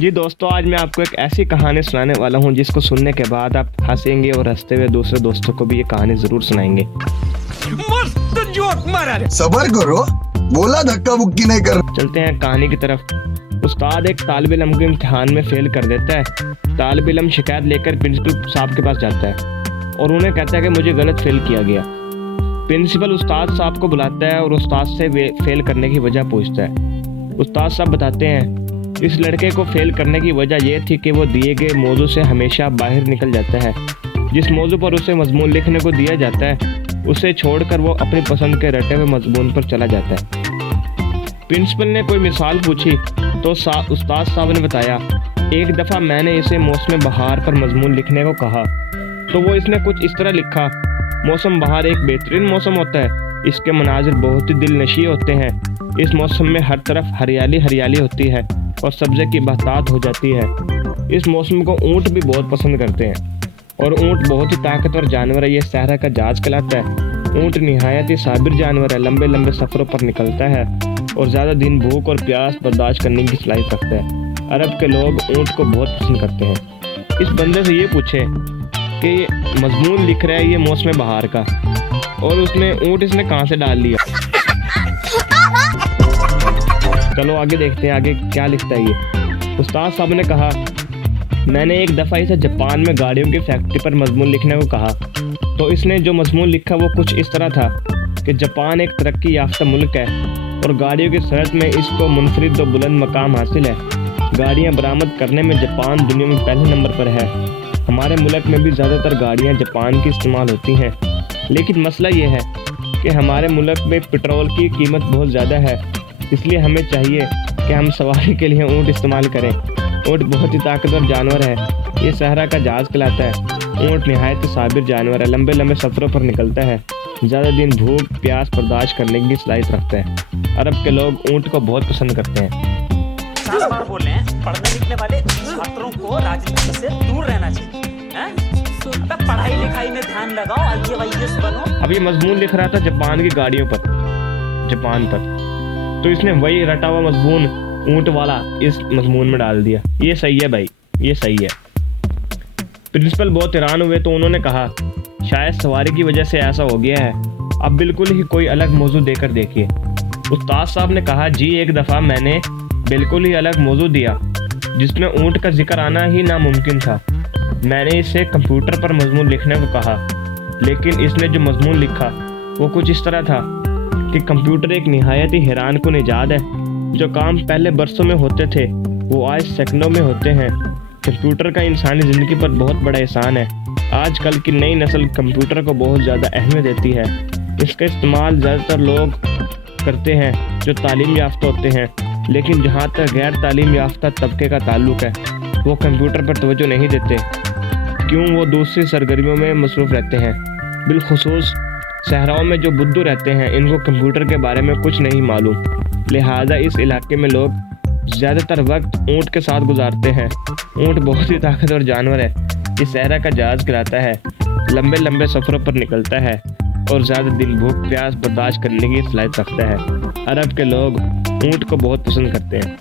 جی دوستوں، آج میں آپ کو ایک ایسی کہانی سنانے والا ہوں جس کو سننے کے بعد آپ ہنسیں گے اور ہنستے ہوئے دوسرے دوستوں کو بھی یہ کہانی ضرور سنائیں گے۔ صبر کرو، بولا دھکا مکی نہیں کر۔ چلتے ہیں کہانی کی طرف۔ استاد ایک طالب علم کو امتحان میں فیل کر دیتا ہے۔ طالب علم شکایت لے کر پرنسپل صاحب کے پاس جاتا ہے اور انہیں کہتا ہے کہ مجھے غلط فیل کیا گیا۔ پرنسپل استاد صاحب کو بلاتا ہے اور استاد سے فیل کرنے کی وجہ پوچھتا ہے۔ استاد صاحب بتاتے ہیں اس لڑکے کو فیل کرنے کی وجہ یہ تھی کہ وہ دیے گئے موضوع سے ہمیشہ باہر نکل جاتا ہے۔ جس موضوع پر اسے مضمون لکھنے کو دیا جاتا ہے اسے چھوڑ کر وہ اپنی پسند کے رٹے ہوئے مضمون پر چلا جاتا ہے۔ پرنسپل نے کوئی مثال پوچھی تو استاد صاحب نے بتایا، ایک دفعہ میں نے اسے موسم بہار پر مضمون لکھنے کو کہا تو وہ اس نے کچھ اس طرح لکھا، موسم بہار ایک بہترین موسم ہوتا ہے، اس کے مناظر بہت ہی دل نشیں ہوتے ہیں، اس موسم میں ہر طرف ہریالی ہریالی ہوتی ہے اور سبزے کی بہتات ہو جاتی ہے۔ اس موسم کو اونٹ بھی بہت پسند کرتے ہیں اور اونٹ بہت ہی طاقتور جانور ہے، یہ صحرا کا جہاز کہلاتا ہے۔ اونٹ نہایت ہی صابر جانور ہے، لمبے لمبے سفروں پر نکلتا ہے اور زیادہ دن بھوک اور پیاس برداشت کرنے کی صلاحیت رکھتا ہے۔ عرب کے لوگ اونٹ کو بہت پسند کرتے ہیں۔ اس بندے سے یہ پوچھے کہ یہ مضمون لکھ رہا ہے یہ موسم بہار کا، اور اس نے اونٹ اس نے کہاں سے ڈال لیا۔ چلو آگے دیکھتے ہیں آگے کیا لکھتا ہے یہ۔ استاد صاحب نے کہا، میں نے ایک دفعہ اسے جاپان میں گاڑیوں کی فیکٹری پر مضمون لکھنے کو کہا تو اس نے جو مضمون لکھا وہ کچھ اس طرح تھا کہ جاپان ایک ترقی یافتہ ملک ہے اور گاڑیوں کی صنعت میں اس کو منفرد و بلند مقام حاصل ہے۔ گاڑیاں برآمد کرنے میں جاپان دنیا میں پہلے نمبر پر ہے۔ ہمارے ملک میں بھی زیادہ تر گاڑیاں جاپان کی استعمال ہوتی ہیں، لیکن مسئلہ یہ ہے کہ ہمارے ملک میں پٹرول کی قیمت بہت زیادہ ہے، اس لیے ہمیں چاہیے کہ ہم سواری کے لیے اونٹ استعمال کریں۔ اونٹ بہت ہی طاقتور جانور ہے، یہ صحرا کا جہاز کہلاتا ہے۔ اونٹ نہایت صابر جانور ہے، لمبے لمبے سفروں پر نکلتا ہے، زیادہ دن بھوک پیاس برداشت کرنے کی صلاحیت رکھتا ہے۔ عرب کے لوگ اونٹ کو بہت پسند کرتے ہیں۔ بار بول رہے ہیں پڑھنے لکھنے والے چھاتروں کو راجنیتی سے دور رہنا چاہیے۔ پڑھائی لکھائی میں دھیان لگاؤ، IAS بنو۔ اب یہ مضمون لکھ رہا تھا جاپان کی گاڑیوں پر، جاپان پر، تو اس نے وہی رٹا ہوا مضمون اونٹ والا اس مضمون میں ڈال دیا۔ یہ صحیح ہے بھائی، یہ صحیح ہے۔ پرنسپل بہت حیران ہوئے تو انہوں نے کہا، شاید سواری کی وجہ سے ایسا ہو گیا ہے، اب بالکل ہی کوئی الگ موضوع دے کر دیکھیے۔ استاد صاحب نے کہا، جی ایک دفعہ میں نے بالکل ہی الگ موضوع دیا جس میں اونٹ کا ذکر آنا ہی ناممکن تھا۔ میں نے اسے کمپیوٹر پر مضمون لکھنے کو کہا، لیکن اس نے جو مضمون لکھا وہ کچھ اس طرح تھا کہ کمپیوٹر ایک نہایت ہی حیران کن ایجاد ہے، جو کام پہلے برسوں میں ہوتے تھے وہ آج سیکنڈوں میں ہوتے ہیں۔ کمپیوٹر کا انسانی زندگی پر بہت بڑا احسان ہے۔ آج کل کی نئی نسل کمپیوٹر کو بہت زیادہ اہمیت دیتی ہے، اس کا استعمال زیادہ تر لوگ کرتے ہیں جو تعلیم یافتہ ہوتے ہیں، لیکن جہاں تک غیر تعلیم یافتہ طبقے کا تعلق ہے وہ کمپیوٹر پر توجہ نہیں دیتے، کیوں وہ دوسری سرگرمیوں میں مصروف رہتے ہیں۔ بالخصوص صحراؤں میں جو بدھو رہتے ہیں ان کو کمپیوٹر کے بارے میں کچھ نہیں معلوم، لہٰذا اس علاقے میں لوگ زیادہ تر وقت اونٹ کے ساتھ گزارتے ہیں۔ اونٹ بہت ہی طاقتور جانور ہے، یہ صحرا کا جہاز کہلاتا ہے، لمبے لمبے سفروں پر نکلتا ہے اور زیادہ دن بھوک پیاس برداشت کرنے کی صلاحیت رکھتا ہے۔ عرب کے لوگ اونٹ کو بہت پسند کرتے ہیں۔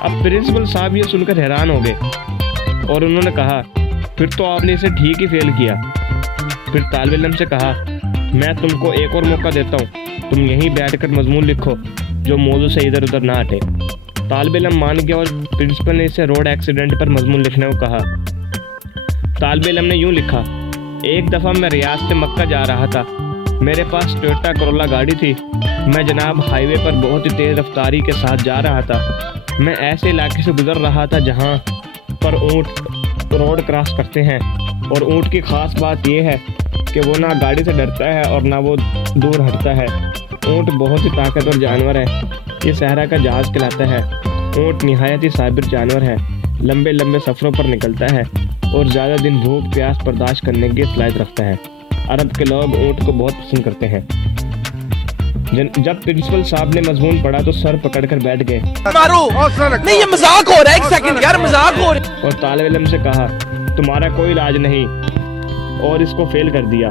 اب پرنسپل صاحب یہ سن کر حیران ہو گئے اور انہوں نے کہا، پھر تو آپ نے اسے ٹھیک ہی فیل کیا۔ پھر طالب علم سے کہا، میں تم کو ایک اور موقع دیتا ہوں، تم یہیں بیٹھ کر مضمون لکھو جو موضوع سے ادھر ادھر نہ ہٹے۔ طالب علم مان گیا اور پرنسپل نے اسے روڈ ایکسیڈنٹ پر مضمون لکھنے کو کہا۔ طالب علم نے یوں لکھا، ایک دفعہ میں ریاض سے مکہ جا رہا تھا، میرے پاس ٹویوٹا کرولا گاڑی تھی، میں جناب ہائی وے پر بہت ہی تیز رفتاری کے ساتھ جا رہا تھا۔ میں ایسے علاقے سے گزر رہا تھا جہاں پر اونٹ روڈ کراس کرتے ہیں، اور اونٹ کی خاص بات یہ ہے کہ وہ نہ گاڑی سے ڈرتا ہے اور نہ وہ دور ہٹتا ہے۔ اونٹ بہت ہی طاقتور جانور ہے، یہ صحرا کا جہاز کہلاتا ہے۔ اونٹ نہایت ہی صابر جانور ہے، لمبے لمبے سفروں پر نکلتا ہے اور زیادہ دن بھوک پیاس برداشت کرنے کی صلاحیت رکھتا ہے۔ عرب کے لوگ اونٹ کو بہت پسند کرتے ہیں۔ جب پرنسپل صاحب نے مضمون پڑھا تو سر پکڑ کر بیٹھ گئے۔ مارو نہیں، یہ مذاق ہو رہا ہے، ایک سیکنڈ یار، مذاق ہو رہا ہے۔ اور طالب علم سے کہا، تمہارا کوئی علاج نہیں، اور اس کو فیل کر دیا۔